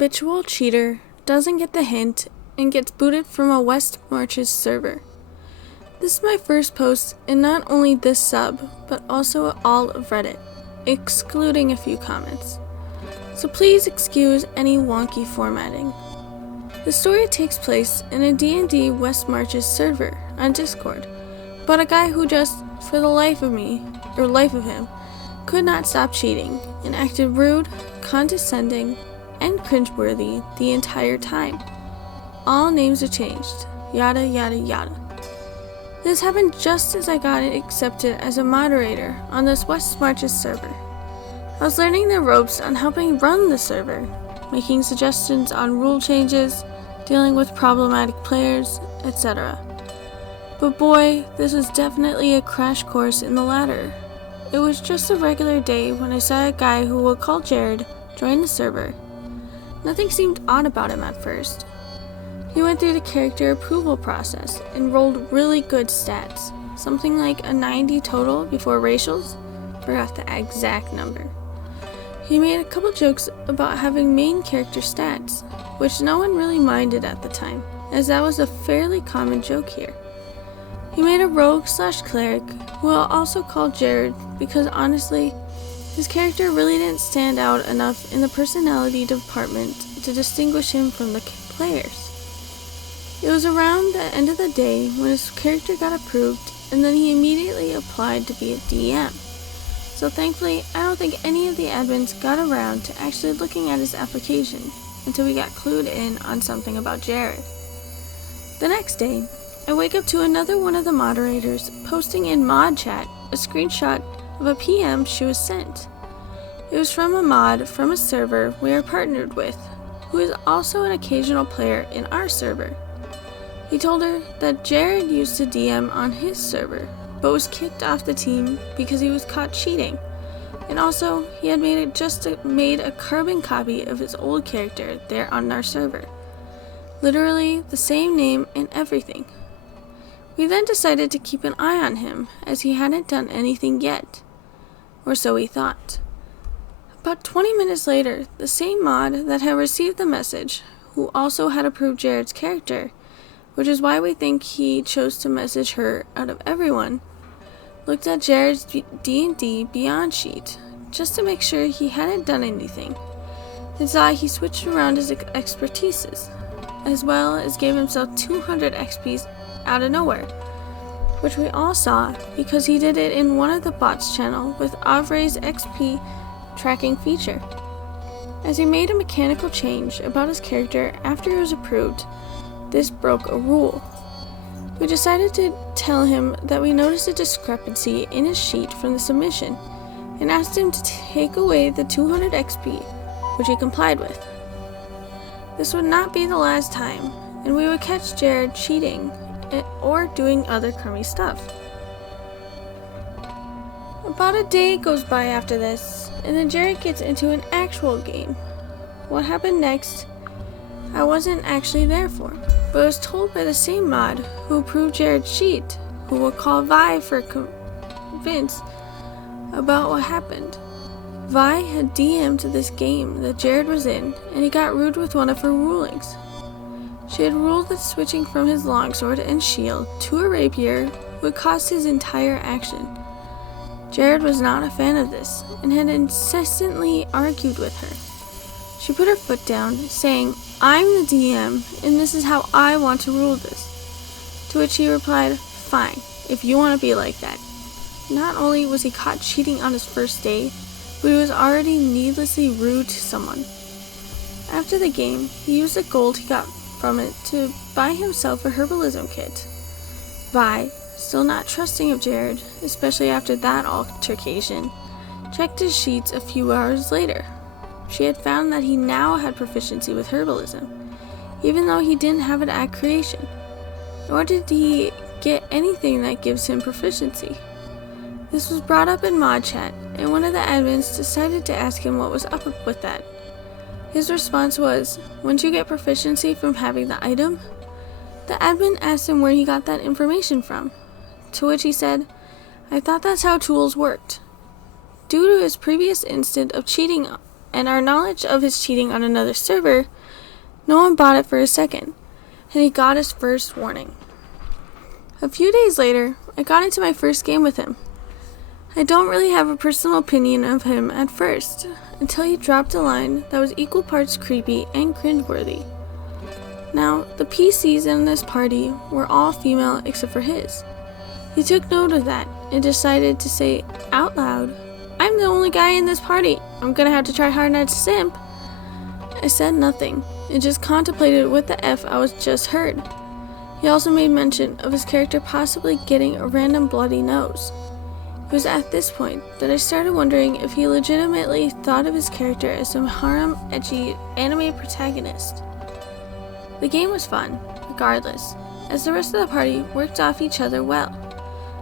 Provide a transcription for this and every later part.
habitual cheater doesn't get the hint and gets booted from a West Marches server. This is my first post in not only this sub, but also all of Reddit, excluding a few comments. So please excuse any wonky formatting. The story takes place in a D&D West Marches server on Discord, about a guy who just, for the life of him, could not stop cheating and acted rude, condescending, and cringeworthy the entire time. All names are changed, yada yada yada. This happened just as I got accepted as a moderator on this West Marches server. I was learning the ropes on helping run the server, making suggestions on rule changes, dealing with problematic players, etc. But boy, this was definitely a crash course in the latter. It was just a regular day when I saw a guy who we'll call Jared join the server. Nothing seemed odd about him at first. He went through the character approval process and rolled really good stats, something like a 90 total before racials, forgot the exact number. He made a couple jokes about having main character stats, which no one really minded at the time, as that was a fairly common joke here. He made a rogue/cleric, who I'll also call Jared because honestly, his character really didn't stand out enough in the personality department to distinguish him from the players. It was around the end of the day when his character got approved, and then he immediately applied to be a DM. So thankfully, I don't think any of the admins got around to actually looking at his application until we got clued in on something about Jared. The next day, I wake up to another one of the moderators posting in mod chat a screenshot of a PM she was sent. It was from a mod from a server we are partnered with, who is also an occasional player in our server. He told her that Jared used to DM on his server, but was kicked off the team because he was caught cheating, and also he had made a carbon copy of his old character there on our server. Literally the same name and everything. We then decided to keep an eye on him as he hadn't done anything yet, or so we thought. About 20 minutes later, the same mod that had received the message, who also had approved Jared's character, which is why we think he chose to message her out of everyone, looked at Jared's D&D Beyond sheet just to make sure he hadn't done anything, and saw he switched around his expertises, as well as gave himself 200 XPs out of nowhere, which we all saw because he did it in one of the bots' channel with Avray's XP tracking feature. As he made a mechanical change about his character after he was approved, this broke a rule. We decided to tell him that we noticed a discrepancy in his sheet from the submission, and asked him to take away the 200 XP, which he complied with. This would not be the last time, and we would catch Jared cheating or doing other crummy stuff. About a day goes by after this, and then Jared gets into an actual game. What happened next, I wasn't actually there for, but was told by the same mod who approved Jared's sheet, who we'll call Vi for convince about what happened. Vi had DM'd this game that Jared was in, and he got rude with one of her rulings. She had ruled that switching from his longsword and shield to a rapier would cost his entire action. Jared was not a fan of this, and had incessantly argued with her. She put her foot down, saying, "I'm the DM, and this is how I want to rule this." To which he replied, "Fine, if you want to be like that." Not only was he caught cheating on his first day, but he was already needlessly rude to someone. After the game, he used the gold he got from it to buy himself a herbalism kit. Vi, still not trusting of Jared, especially after that altercation, checked his sheets a few hours later. She had found that he now had proficiency with herbalism, even though he didn't have it at creation. Nor did he get anything that gives him proficiency. This was brought up in mod chat, and one of the admins decided to ask him what was up with that. His response was, "Wouldn't you get proficiency from having the item?" The admin asked him where he got that information from, to which he said, "I thought that's how tools worked." Due to his previous instance of cheating and our knowledge of his cheating on another server, no one bought it for a second, and he got his first warning. A few days later, I got into my first game with him. I don't really have a personal opinion of him at first, until he dropped a line that was equal parts creepy and cringeworthy. Now, the PCs in this party were all female except for his. He took note of that and decided to say out loud, "I'm the only guy in this party. I'm gonna have to try hard not to simp." I said nothing and just contemplated what the F I was just heard. He also made mention of his character possibly getting a random bloody nose. It was at this point that I started wondering if he legitimately thought of his character as some harem, edgy anime protagonist. The game was fun, regardless, as the rest of the party worked off each other well.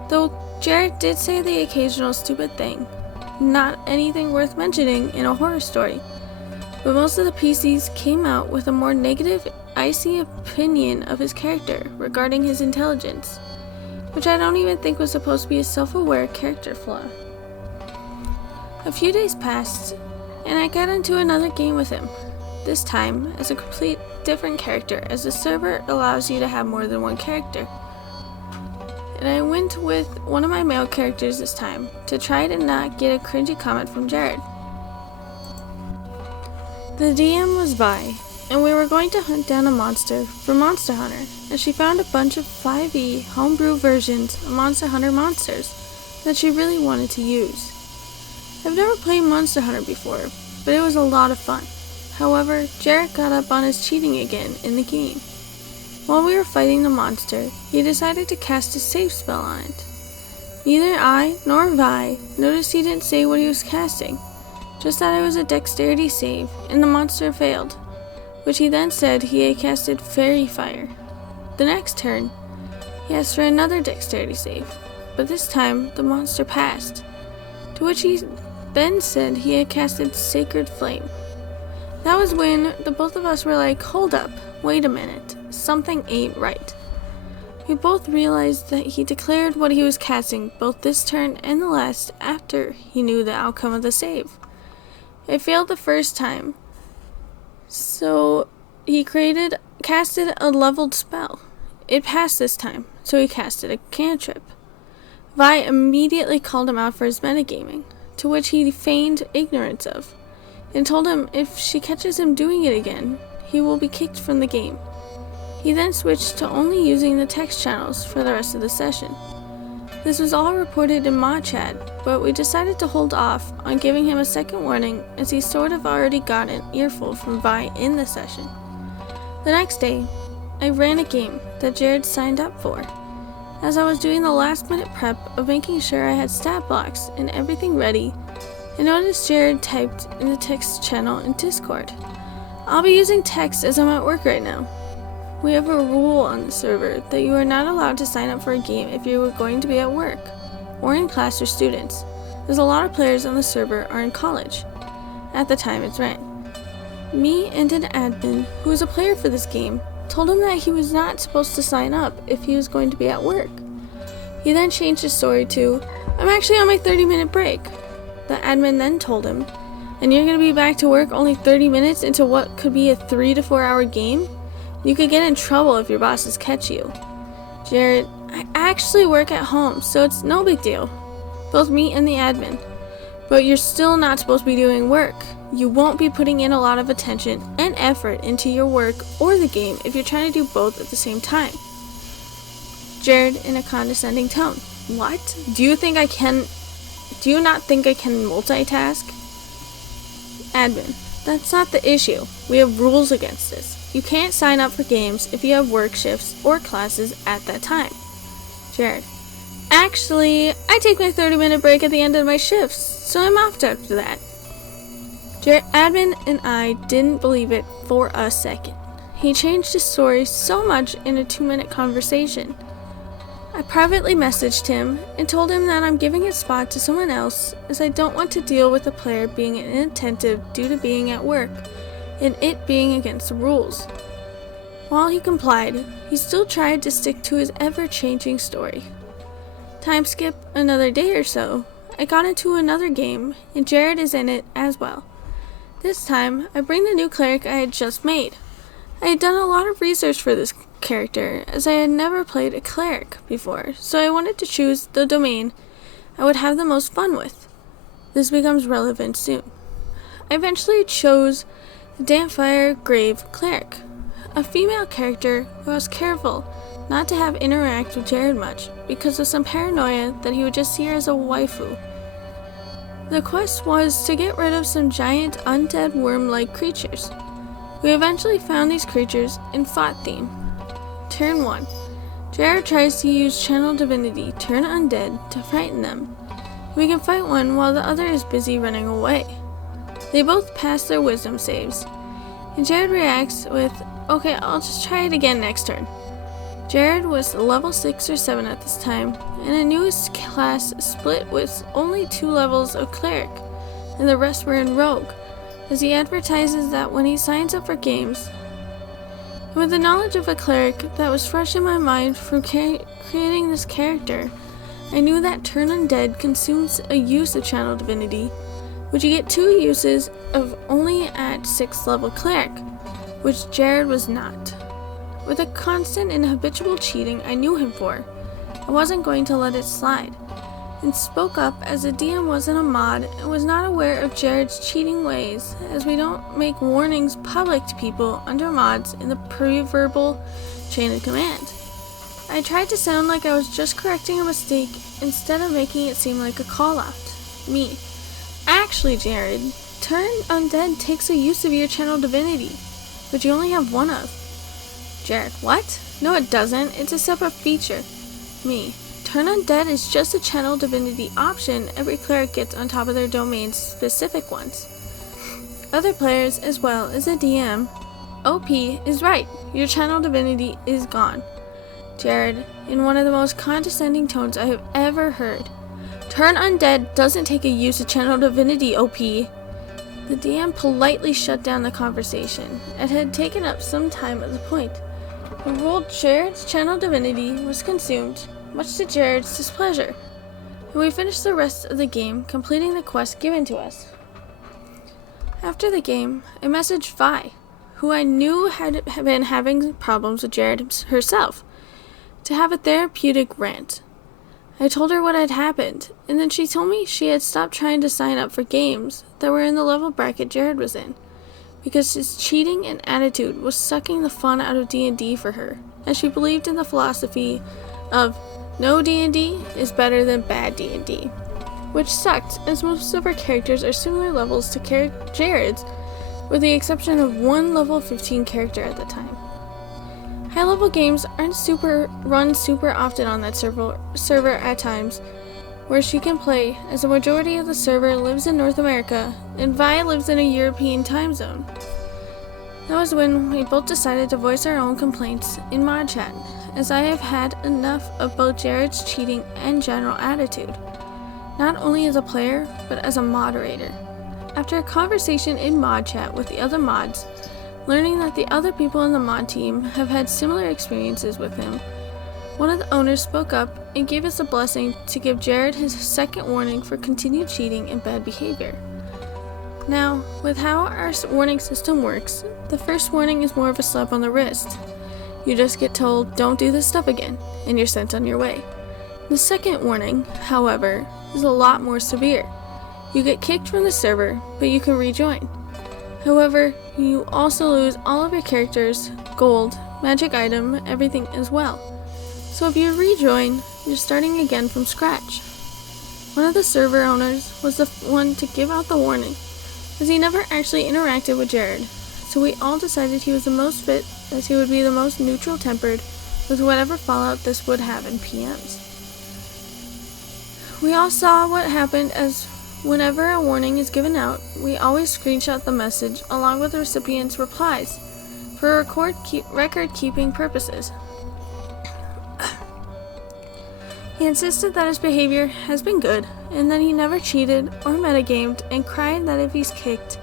Though Jared did say the occasional stupid thing, not anything worth mentioning in a horror story. But most of the PCs came out with a more negative, icy opinion of his character regarding his intelligence, which I don't even think was supposed to be a self-aware character flaw. A few days passed, and I got into another game with him, this time as a complete different character, as the server allows you to have more than one character. And I went with one of my male characters this time, to try to not get a cringy comment from Jared. The DM was Vi, and we were going to hunt down a monster for Monster Hunter, and she found a bunch of 5e homebrew versions of Monster Hunter monsters that she really wanted to use. I've never played Monster Hunter before, but it was a lot of fun. However, Jared got up on his cheating again in the game. While we were fighting the monster, he decided to cast a save spell on it. Neither I nor Vi noticed he didn't say what he was casting, just that it was a dexterity save, and the monster failed, which he then said he had casted Fairy Fire. The next turn, he asked for another dexterity save, but this time the monster passed, to which he then said he had casted Sacred Flame. That was when the both of us were like, hold up, wait a minute, something ain't right. We both realized that he declared what he was casting both this turn and the last after he knew the outcome of the save. It failed the first time, so he casted a leveled spell. It passed this time, so he casted a cantrip. Vi immediately called him out for his metagaming, to which he feigned ignorance of, and told him if she catches him doing it again, he will be kicked from the game. He then switched to only using the text channels for the rest of the session. This was all reported in mod chat, but we decided to hold off on giving him a second warning as he sort of already got an earful from Vi in the session. The next day, I ran a game that Jared signed up for. As I was doing the last minute prep of making sure I had stat blocks and everything ready, I noticed Jared typed in the text channel in Discord, "I'll be using text as I'm at work right now." We have a rule on the server that you are not allowed to sign up for a game if you are going to be at work, or in class or students, as a lot of players on the server are in college, at the time it's ran. Me and an admin, who was a player for this game, told him that he was not supposed to sign up if he was going to be at work. He then changed his story to, "I'm actually on my 30-minute break." The admin then told him, "And you're going to be back to work only 30 minutes into what could be a 3 to 4 hour game? You could get in trouble if your bosses catch you." Jared, "I actually work at home, so it's no big deal." Both me and the admin. "But you're still not supposed to be doing work. You won't be putting in a lot of attention and effort into your work or the game if you're trying to do both at the same time." Jared in a condescending tone, "What? Do you not think I can multitask?" Admin, "That's not the issue. We have rules against this. You can't sign up for games if you have work shifts or classes at that time." Jared, "Actually, I take my 30-minute break at the end of my shifts, so I'm off after that." Admin and I didn't believe it for a second. He changed his story so much in a 2-minute conversation. I privately messaged him and told him that I'm giving a spot to someone else as I don't want to deal with a player being inattentive due to being at work and it being against the rules. While he complied, he still tried to stick to his ever-changing story. Time skip another day or so, I got into another game and Jared is in it as well. This time, I bring the new cleric I had just made. I had done a lot of research for this character, as I had never played a cleric before, so I wanted to choose the domain I would have the most fun with. This becomes relevant soon. I eventually chose the Dampfire Grave Cleric, a female character who I was careful not to have interact with Jared much because of some paranoia that he would just see her as a waifu. The quest was to get rid of some giant undead worm-like creatures. We eventually found these creatures and fought them. Turn 1. Jared tries to use Channel Divinity, Turn Undead, to frighten them. We can fight one while the other is busy running away. They both pass their wisdom saves, and Jared reacts with, "Okay, I'll just try it again next turn." Jared was level 6 or 7 at this time, and I knew his class split with only 2 levels of Cleric, and the rest were in Rogue, as he advertises that when he signs up for games. And with the knowledge of a Cleric that was fresh in my mind from creating this character, I knew that Turn Undead consumes a use of Channel Divinity, which you get 2 uses of only at 6th level Cleric, which Jared was not. With a constant and habitual cheating I knew him for, I wasn't going to let it slide, and spoke up as the DM wasn't a mod and was not aware of Jared's cheating ways, as we don't make warnings public to people under mods in the pre-verbal chain of command. I tried to sound like I was just correcting a mistake instead of making it seem like a call-out. Me. Actually, Jared, Turn Undead takes a use of your Channel Divinity, but you only have 1 of. Jared, what? No, it doesn't. It's a separate feature. Me. Turn Undead is just a Channel Divinity option every cleric gets on top of their domain's specific ones. Other players, as well as the DM, OP is right. Your Channel Divinity is gone. Jared, in one of the most condescending tones I have ever heard. Turn Undead doesn't take a use of Channel Divinity, OP. The DM politely shut down the conversation. It had taken up some time at the point. The ruled Jared's Channel Divinity was consumed, much to Jared's displeasure, and we finished the rest of the game, completing the quest given to us. After the game, I messaged Vi, who I knew had been having problems with Jared herself, to have a therapeutic rant. I told her what had happened, and then she told me she had stopped trying to sign up for games that were in the level bracket Jared was in, because his cheating and attitude was sucking the fun out of D&D for her, as she believed in the philosophy of no D&D is better than bad D&D, which sucked, as most of her characters are similar levels to Jared's, with the exception of 1 level 15 character at the time. High-level games aren't run super often on that server at times, where she can play, as the majority of the server lives in North America, and Vi lives in a European time zone. That was when we both decided to voice our own complaints in mod chat, as I have had enough of both Jared's cheating and general attitude, not only as a player, but as a moderator. After a conversation in mod chat with the other mods, learning that the other people in the mod team have had similar experiences with him, one of the owners spoke up and gave us a blessing to give Jared his 2nd warning for continued cheating and bad behavior. Now, with how our warning system works, the first warning is more of a slap on the wrist. You just get told, "Don't do this stuff again," and you're sent on your way. The 2nd warning, however, is a lot more severe. You get kicked from the server, but you can rejoin. However, you also lose all of your characters, gold, magic item, everything as well. So if you rejoin, you're starting again from scratch. One of the server owners was the one to give out the warning, as he never actually interacted with Jared, so we all decided he was the most fit, as he would be the most neutral-tempered with whatever fallout this would have in PMs. We all saw what happened, as whenever a warning is given out, we always screenshot the message along with the recipient's replies for record-keeping purposes. He insisted that his behavior has been good, and that he never cheated or metagamed, and cried that if he's kicked,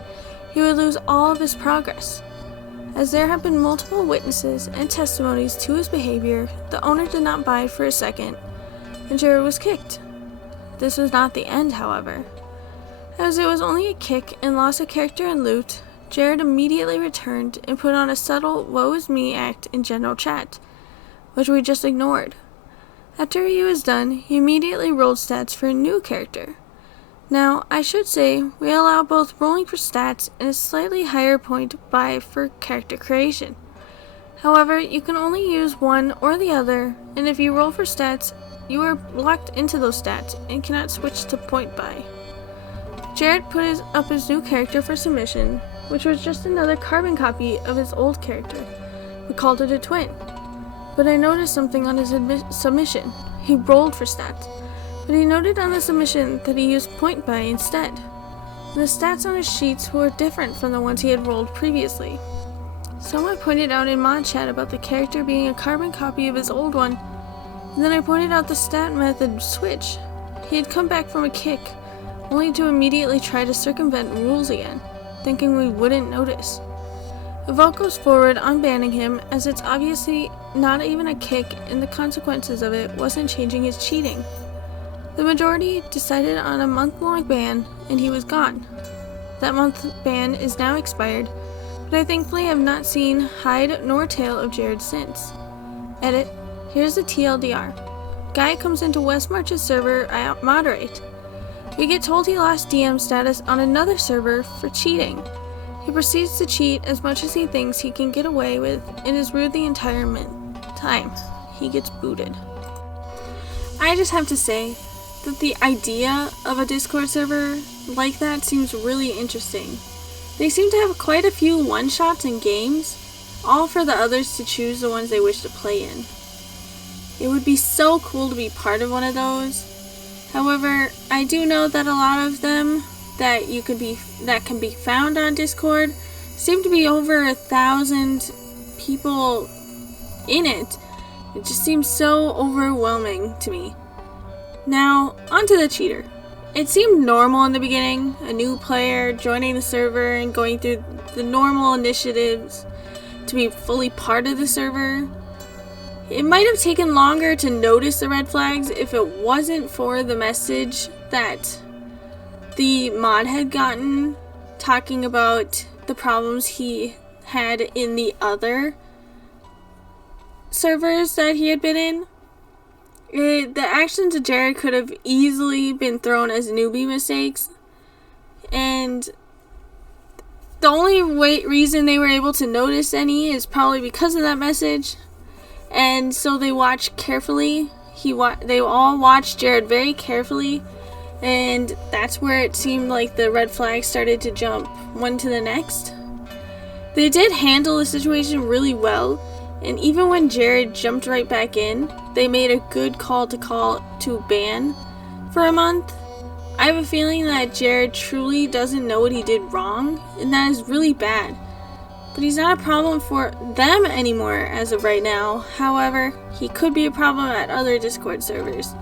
he would lose all of his progress. As there have been multiple witnesses and testimonies to his behavior, the owner did not buy for a second, and Jared was kicked. This was not the end, however, As it was only a kick and loss of character and loot, Jared immediately returned and put on a subtle woe is me act in general chat, which we just ignored. After he was done, he immediately rolled stats for a new character. Now, I should say, we allow both rolling for stats and a slightly higher point buy for character creation. However, you can only use one or the other, and if you roll for stats, you are locked into those stats and cannot switch to point buy. Jared put up his new character for submission, which was just another carbon copy of his old character. We called it a twin. But I noticed something on his submission. He rolled for stats, but he noted on the submission that he used point buy instead. And the stats on his sheets were different from the ones he had rolled previously. Someone pointed out in mod chat about the character being a carbon copy of his old one, and then I pointed out the stat method switch. He had come back from a kick, only to immediately try to circumvent rules again, thinking we wouldn't notice. The vote goes forward on banning him, as it's obviously not even a kick and the consequences of it wasn't changing his cheating. The majority decided on a month-long ban, and he was gone. That month ban is now expired, but I thankfully have not seen hide nor tail of Jared since. Edit. Here's the TLDR. Guy comes into West March's server I moderate. We get told he lost DM status on another server for cheating. He proceeds to cheat as much as he thinks he can get away with and is rude the entire time. He gets booted. I just have to say that the idea of a Discord server like that seems really interesting. They seem to have quite a few one-shots in games, all for the others to choose the ones they wish to play in. It would be so cool to be part of one of those. However, I do know that a lot of them that can be found on Discord seem to be over 1,000 people in it. It just seems so overwhelming to me. Now, onto the cheater. It seemed normal in the beginning, a new player joining the server and going through the normal initiatives to be fully part of the server. It might have taken longer to notice the red flags if it wasn't for the message that the mod had gotten talking about the problems he had in the other servers that he had been in. The actions of Jared could have easily been thrown as newbie mistakes, and the only reason they were able to notice any is probably because of that message. And so they watched carefully. They all watched Jared very carefully, and that's where it seemed like the red flags started to jump one to the next. They did handle the situation really well, and even when Jared jumped right back in, they made a good call to ban for a month. I have a feeling that Jared truly doesn't know what he did wrong, and that is really bad. But he's not a problem for them anymore as of right now. However, he could be a problem at other Discord servers.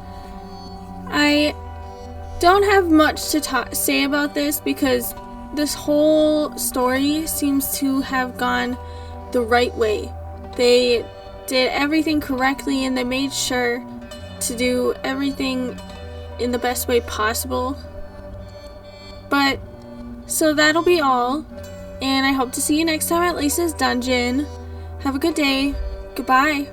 I don't have much to say about this because this whole story seems to have gone the right way. They did everything correctly and they made sure to do everything in the best way possible. But, so that'll be all. And I hope to see you next time at Lisa's Dungeon. Have a good day. Goodbye.